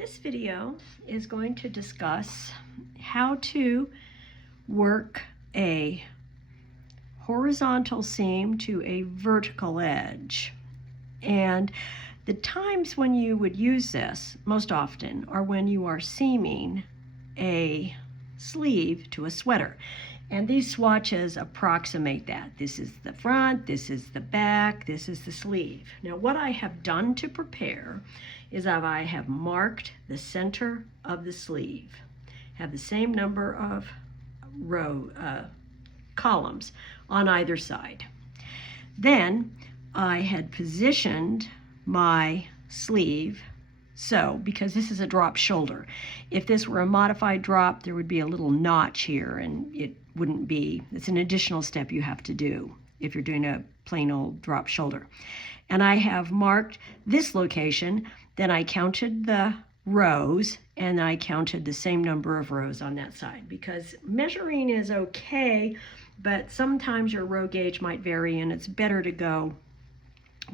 This video is going to discuss how to work a horizontal seam to a vertical edge. And the times when you would use this most often are when you are seaming a sleeve to a sweater. And these swatches approximate that. This is the front, this is the back, this is the sleeve. Now what I have done to prepare is that I have marked the center of the sleeve, have the same number of columns on either side. Then I had positioned my sleeve so, because this is a drop shoulder. If this were a modified drop, there would be a little notch here, and it wouldn't be, it's an additional step you have to do if you're doing a plain old drop shoulder. And I have marked this location, then I counted the rows, and I counted the same number of rows on that side, because measuring is okay, but sometimes your row gauge might vary, and it's better to go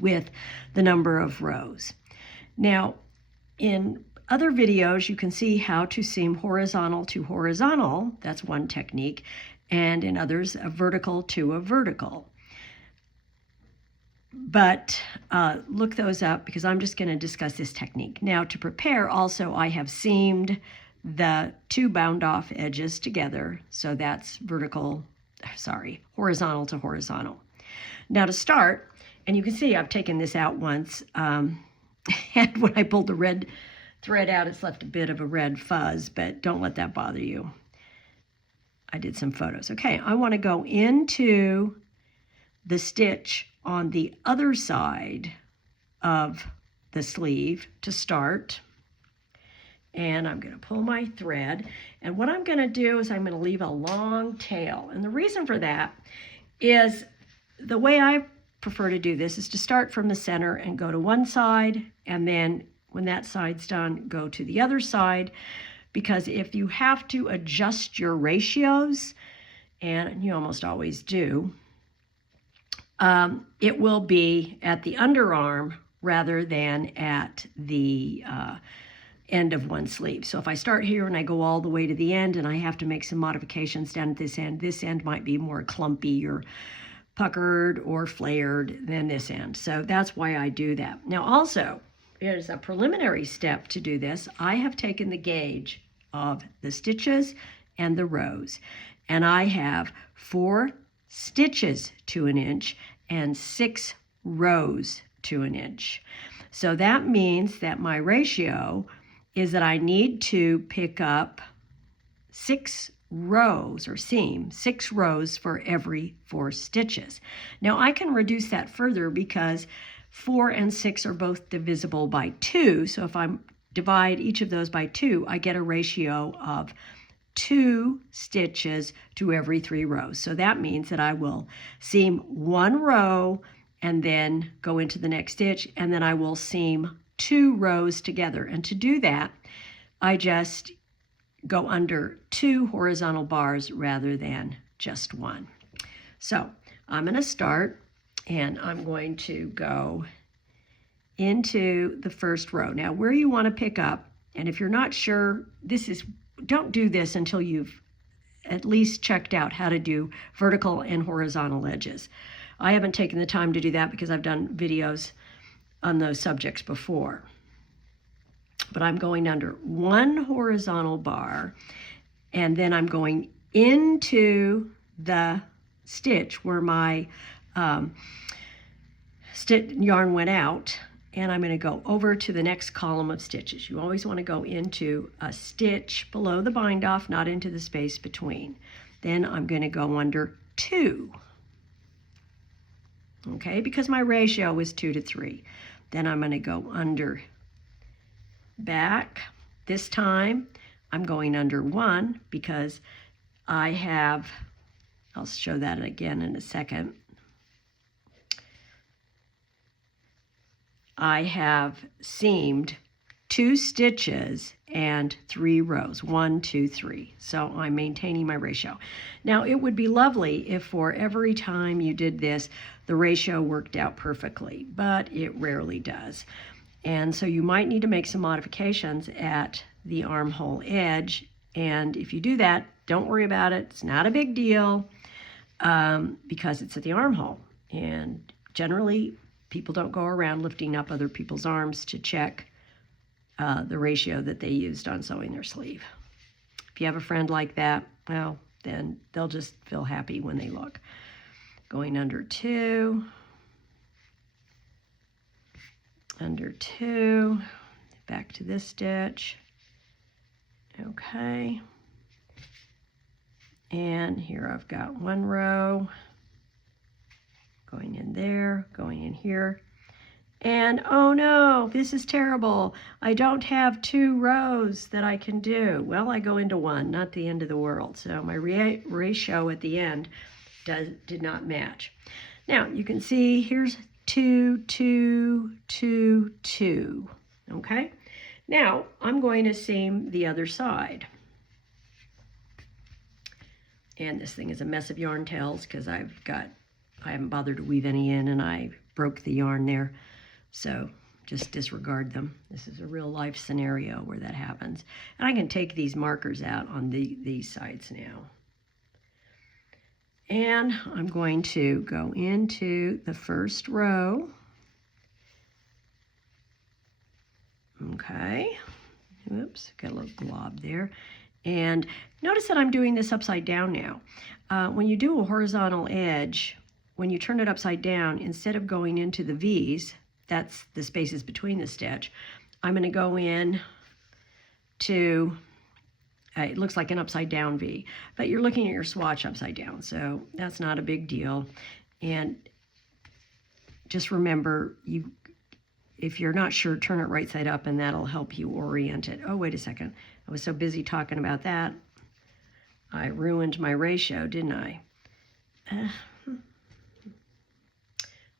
with the number of rows. Now, in other videos, you can see how to seam horizontal to horizontal. That's one technique. And in others, a vertical to a vertical. But look those up because I'm just going to discuss this technique. Now to prepare also, I have seamed the two bound off edges together. So that's horizontal to horizontal. Now to start, and you can see I've taken this out once, and when I pulled the red thread out, it's left a bit of a red fuzz, but don't let that bother you. I did some photos. Okay, I want to go into the stitch on the other side of the sleeve to start. And I'm going to pull my thread. And what I'm going to do is I'm going to leave a long tail. And the reason for that is the way I prefer to do this is to start from the center and go to one side, and then when that side's done, go to the other side, because if you have to adjust your ratios, and you almost always do, it will be at the underarm rather than at the end of one sleeve. So if I start here and I go all the way to the end and I have to make some modifications down at this end might be more clumpy or puckered or flared than this end. So that's why I do that. Now also, as a preliminary step to do this, I have taken the gauge of the stitches and the rows, and I have 4 stitches to an inch and 6 rows to an inch. So that means that my ratio is that I need to pick up 6 rows or seam 6 rows for every 4 stitches. Now I can reduce that further because 4 and 6 are both divisible by 2. So if I divide each of those by 2, I get a ratio of 2 stitches to every 3 rows. So that means that I will seam 1 row and then go into the next stitch, and then I will seam 2 rows together. And to do that, I just go under 2 horizontal bars rather than just 1. So I'm going to start, and I'm going to go into the first row. Now where you want to pick up, and if you're not sure, don't do this until you've at least checked out how to do vertical and horizontal edges. I haven't taken the time to do that because I've done videos on those subjects before. But I'm going under 1 horizontal bar, and then I'm going into the stitch where my yarn went out, and I'm going to go over to the next column of stitches. You always want to go into a stitch below the bind off, not into the space between. Then I'm going to go under 2, okay, because my ratio is 2 to 3. Then I'm going to go under back. This time I'm going under 1 because I'll show that again in a second. I have seamed 2 stitches and 3 rows, 1, 2, 3. So I'm maintaining my ratio. Now it would be lovely if for every time you did this, the ratio worked out perfectly, but it rarely does. And so you might need to make some modifications at the armhole edge. And if you do that, don't worry about it. It's not a big deal because it's at the armhole. And generally, people don't go around lifting up other people's arms to check the ratio that they used on sewing their sleeve. If you have a friend like that, well, then they'll just feel happy when they look. Going under 2, under 2, back to this stitch. Okay. And here I've got 1 row going in there, going in here. And oh no, this is terrible. I don't have 2 rows that I can do. Well, I go into 1, not the end of the world. So my ratio at the end did not match. Now you can see here's 2, 2, 2, 2. Okay. Now I'm going to seam the other side. And this thing is a mess of yarn tails because I haven't bothered to weave any in, and I broke the yarn there. So just disregard them. This is a real life scenario where that happens. And I can take these markers out on these sides now. And I'm going to go into the first row. Okay. Oops, got a little glob there. And notice that I'm doing this upside down now. When you do a horizontal edge, when you turn it upside down, instead of going into the V's, that's the spaces between the stitch, I'm going to go in to, it looks like an upside down V, but you're looking at your swatch upside down, so that's not a big deal. And just remember, if you're not sure, turn it right side up and that'll help you orient it. Oh, wait a second. I was so busy talking about that, I ruined my ratio, didn't I?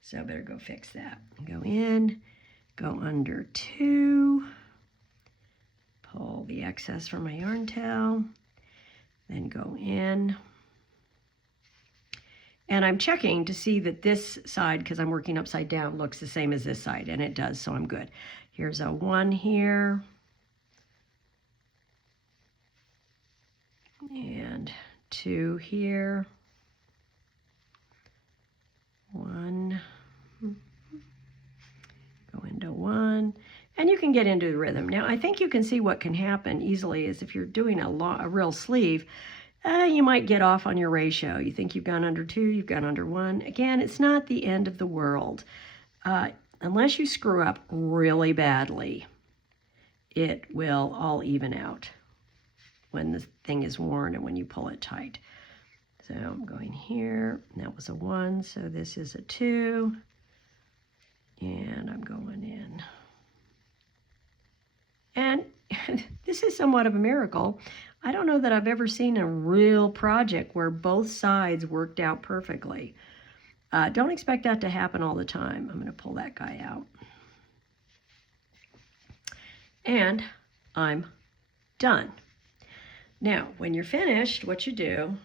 So I better go fix that. Go in, go under 2, pull the excess from my yarn tail, then go in. And I'm checking to see that this side, because I'm working upside down, looks the same as this side, and it does, so I'm good. Here's a 1 here. And 2 here. 1. Go into 1. And you can get into the rhythm. Now, I think you can see what can happen easily is if you're doing a real sleeve, you might get off on your ratio. You think you've gone under 2, you've gone under 1. Again, it's not the end of the world. Unless you screw up really badly, it will all even out when the thing is worn and when you pull it tight. So I'm going here, and that was a 1, so this is a 2, and I'm going in. And this is somewhat of a miracle. I don't know that I've ever seen a real project where both sides worked out perfectly. Don't expect that to happen all the time. I'm going to pull that guy out. And I'm done. Now, when you're finished, what you do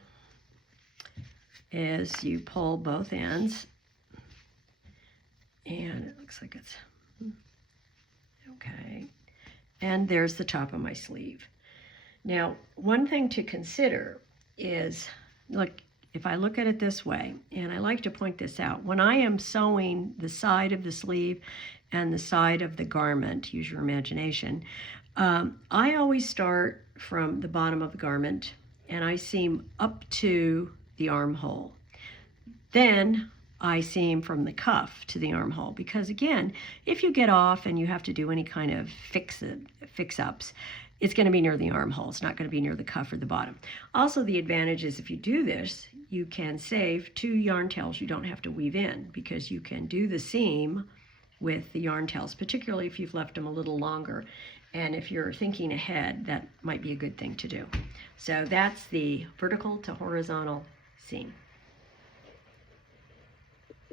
is you pull both ends, and it looks like it's okay. And there's the top of my sleeve. Now, one thing to consider is, look, if I look at it this way, and I like to point this out, when I am sewing the side of the sleeve and the side of the garment, use your imagination, I always start from the bottom of the garment and I seam up to the armhole. Then I seam from the cuff to the armhole, because again, if you get off and you have to do any kind of fix-ups, it's going to be near the armhole. It's not going to be near the cuff or the bottom. Also, the advantage is if you do this, you can save 2 yarn tails you don't have to weave in, because you can do the seam with the yarn tails, particularly if you've left them a little longer. And if you're thinking ahead, that might be a good thing to do. So that's the vertical to horizontal seam.